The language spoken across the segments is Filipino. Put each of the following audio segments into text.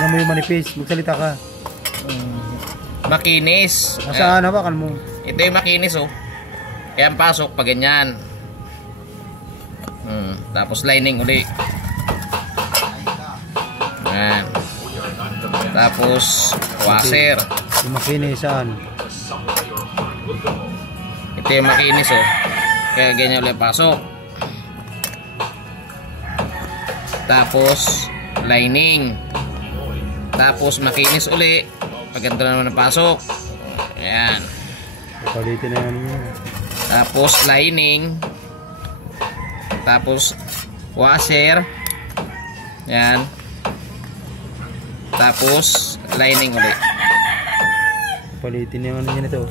Tingnan mo yung manipis. Magsalita ka. Makinis. Saan hawakan mo? Ito yung makinis oh. Kaya ang pasok pag ganyan. Tapos lining uli. Yan. Tapos washer. Yung makinis saan? Ito yung makinis oh. Kaya ganyan ulit pasok. Tapos lining. Tapos makinis uli. Pag ganito na naman ang pasok. Ayan. Palitin na yan. Tapos lining. Tapos washer. Ayan. Tapos lining ulit. Palitin yung ano yun ito.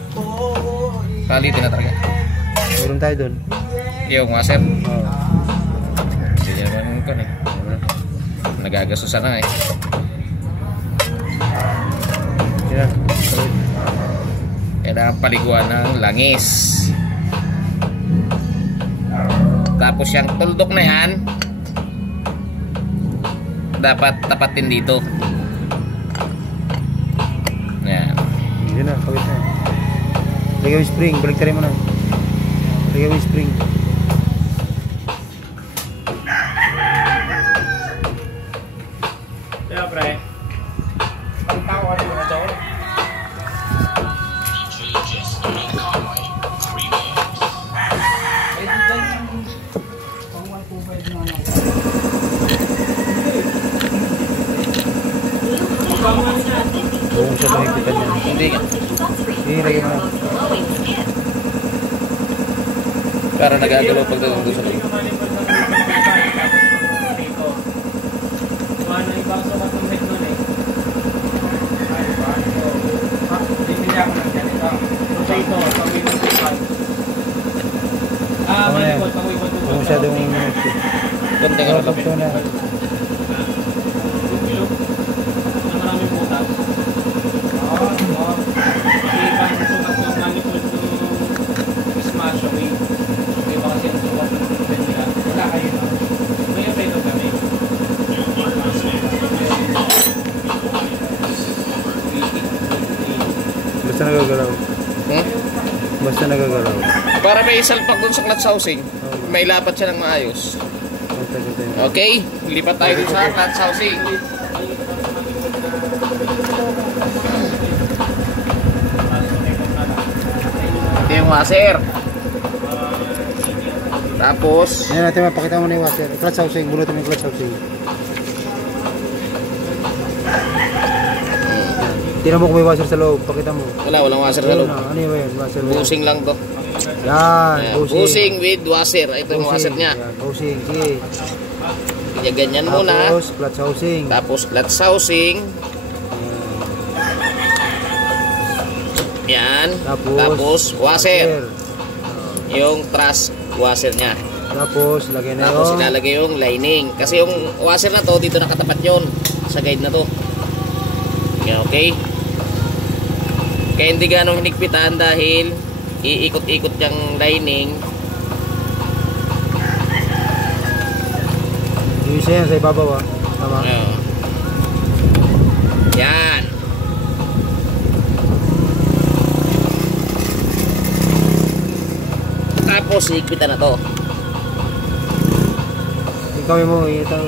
Palitin na talaga. Meron tayo doon. Yung washer. Oo. Hindi naman ko eh. Nagagasusan na eh. Yan. Kailangan paliguan ng langis. Tapos yung tuldok na yan dapat tapatin dito. Yan. Yun na, kawit na. Lagay yung spring, baliktarin mo na. Lagay yung spring. Kaya pre, ang tao ano na ito? Kung siya makikita niya. Hindi ka. Hindi, lagay mo na. Para nagagalaw pagdating doon sa loob. Kung siya doon Konting ano lang. ito na. Basta nagagalaw. Basta nagagalaw. Para may isalpak dun sa clutch housing, may lapat siya ng maayos. Okay, lipat tayo dun sa clutch housing. Ito yung washer. Tapos Ayan natin, mapakita mo na yung washer. Clutch housing, bunutin mo yung clutch housing. Tingnan mo kung may washer sa loob, pakita mo. walang washer sa loob. Ano yun? Washer mo. Busing lang to. Yan, Busing with washer. Ito yung washer niya. Yan, busing, sige. Kaya ganyan muna. Tapos, clutch housing. Tapos clutch housing. Yan. Tapos washer. Yung truss washer niya. Tapos, lagay na Tapos yung... ilalagay yung lining. Kasi yung washer na to, dito nakatapat yun. Sa guide na to. Okay. Kaya hindi ganong hinigpitan dahil iikot-ikot yung lining. Yung isa yan sa ibabaw, ah. Tama. Yan. Tapos higpitan na to. Ikaw mo, ito.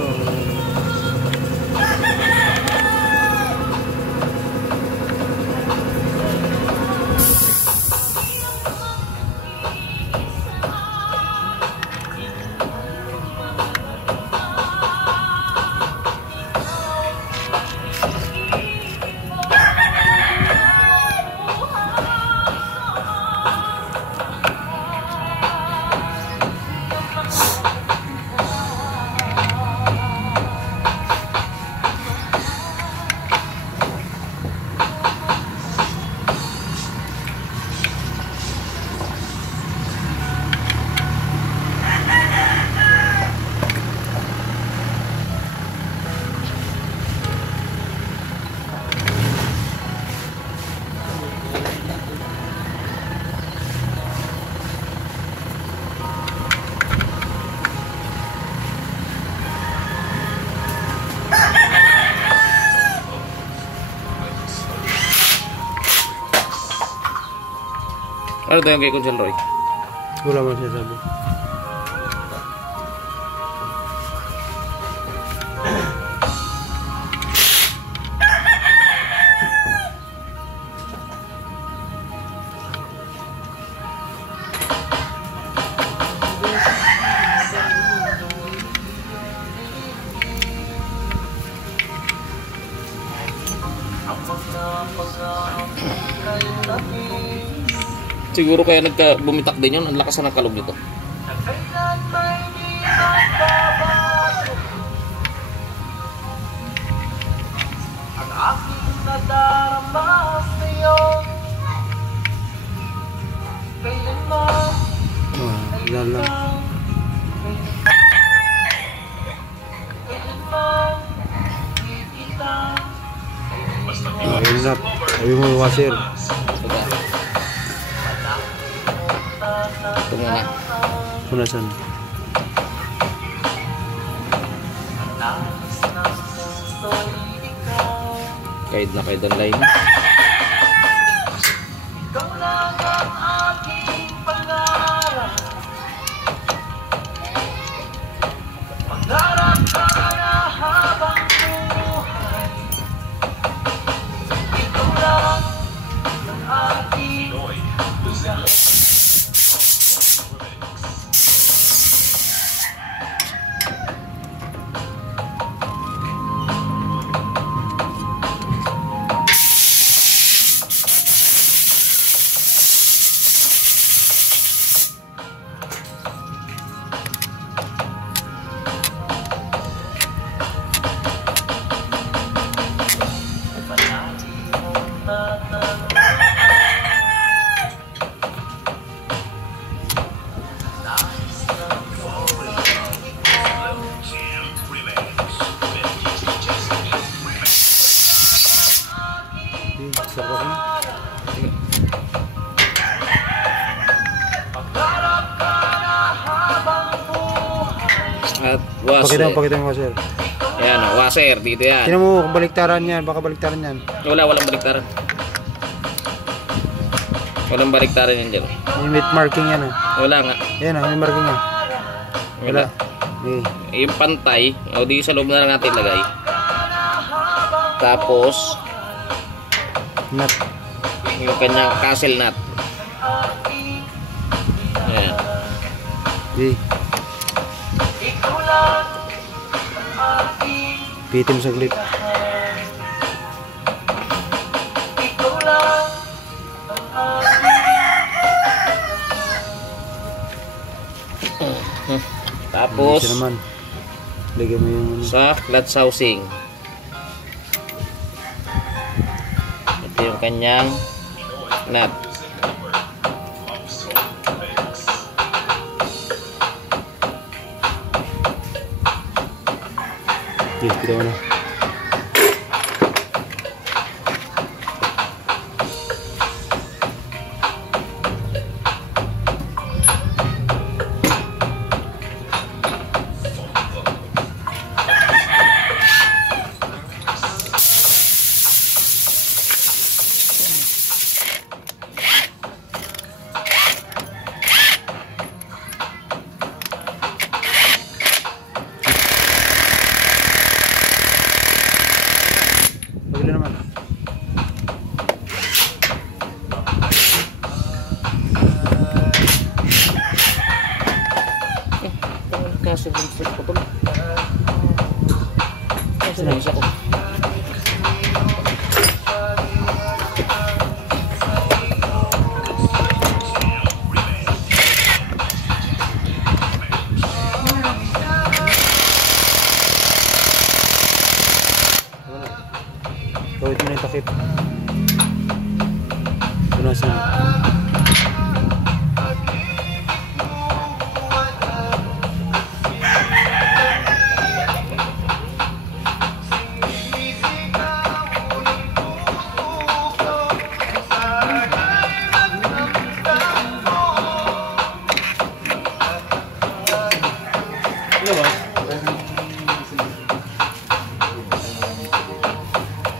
Ano to yung kay Kunsel Roy? Wala man siya sabi. Siguro kaya bumitak din yun. Ang lakas na ng kalog nito. Yan lang. Ayun na. Ayun mo washer. Diba? Ito muna. Punasan. Kahit na kahit ang line. Sarap na. At washer. Pakita mo washer. Ayan, washer. Dito yan. Tingnan mo kung baliktaran yan. Baka baliktaran yan. Walang baliktaran. Walang baliktaran yan dyan. May marking yan ah. Wala nga. Yan ah, may marking yan. Wala. Okay. Yung pantay, o di sa loob na lang natin lagay. Tapos, Nut. yung kanyang castle nut. Ayan. Okay. Pitin mo saglit. Tapos, Isa naman. Lagyan mo yung sa clutch housing. Ito yung kanyang nut. okay, kita mo na. Pagila naman. Kasi bunsit ko to. Kasi nabisa ko. Gawin mo na yung takip. Punasan.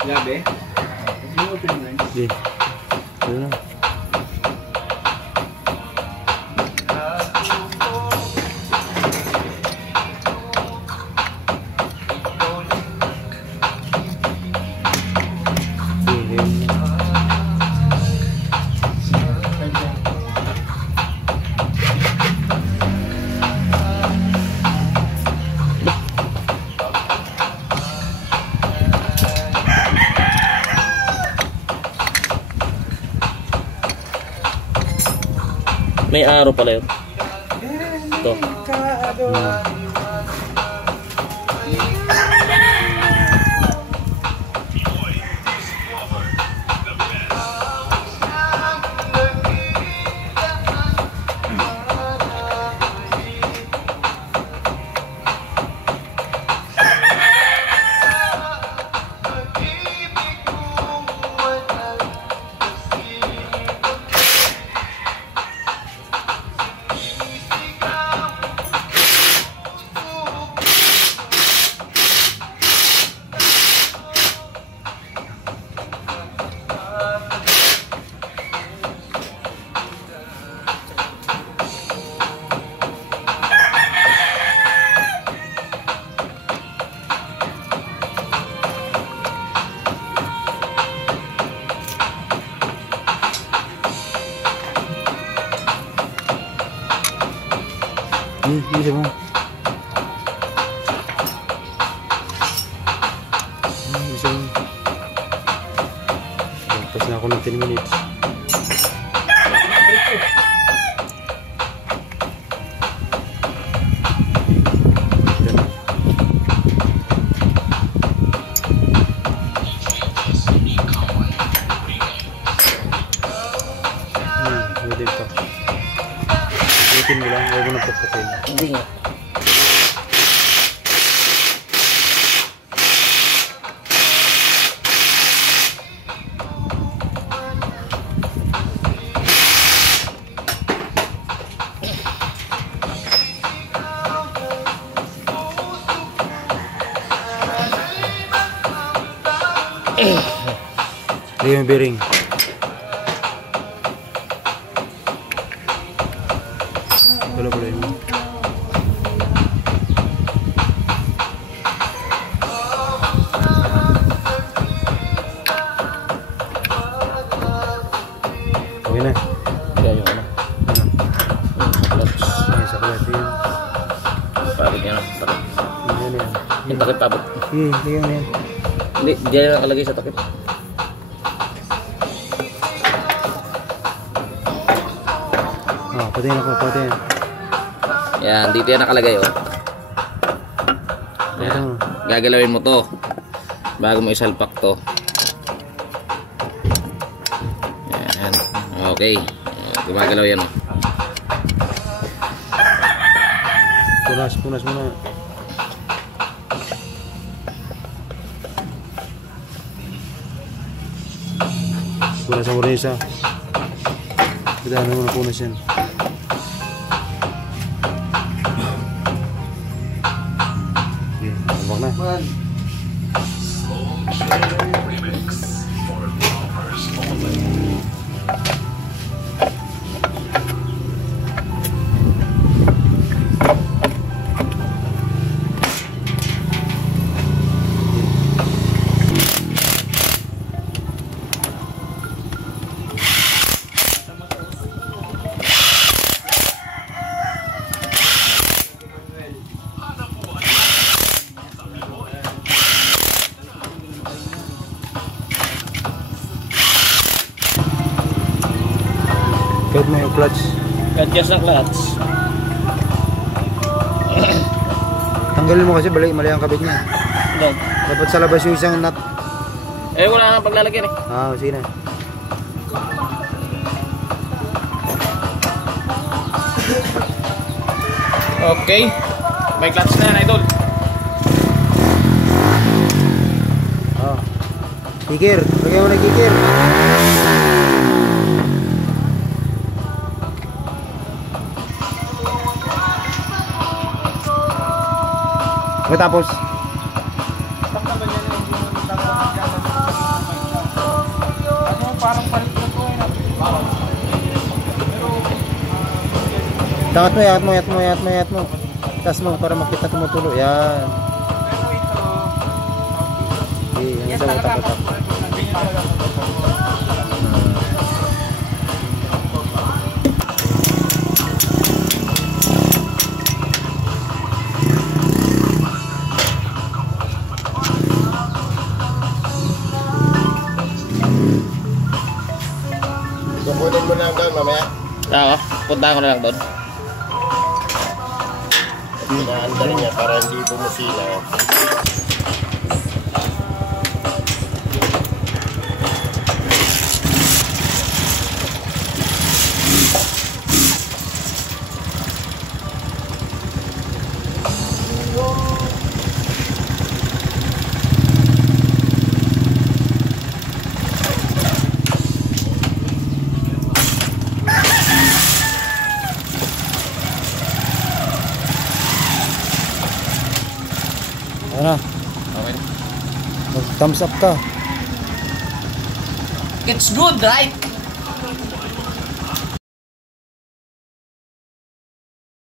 Gabi? Okay. Ayun na. May araw pala yun. Ito. Bisa mo. Bisa mo. Tapos na ako ng 10 minutes. Pwede pa. Ulitin mo lang, huwag mo na pagpatin. Hindi nga. Lagyan yung bearing. Pala yun. Okay na. Kaya yung ano. Clutch. Ayan, sa clutch yun. Pabot niya na. Takip. Ayan, yan. Yung takip pabot. Lagyan mo yan. Hindi, diyan na nakalagay sa takip. Patayin ako, patayin. Yan, dito yan nakalagay oh. Yan. Gagalawin mo to bago mo isalpak to. Yan. Okay. Gumagalaw yan oh. Punas muna. Punas ang orisa. Bidahan mo na punas yan. Tambak na. Kahit mo yung clutch. Adjust ang clutch. Tanggalin mo kasi mali ang kabit niya. Dapat sa labas yung isang nut. Eh wala nang paglalagyan eh. Sige na. Okay. May clutch na yan idol. Kikir. Lagyan mo na kikir. Tapos Iangat mo. Tas mo para makita tumutulo. Yan. Yan sa utak. Kukunin mo lang doon mamaya. Oo, punta ko na lang doon. Pinaanda rin niya para hindi bumusila. Ano? Okay. Mag-thumbs up ka. It's good, right?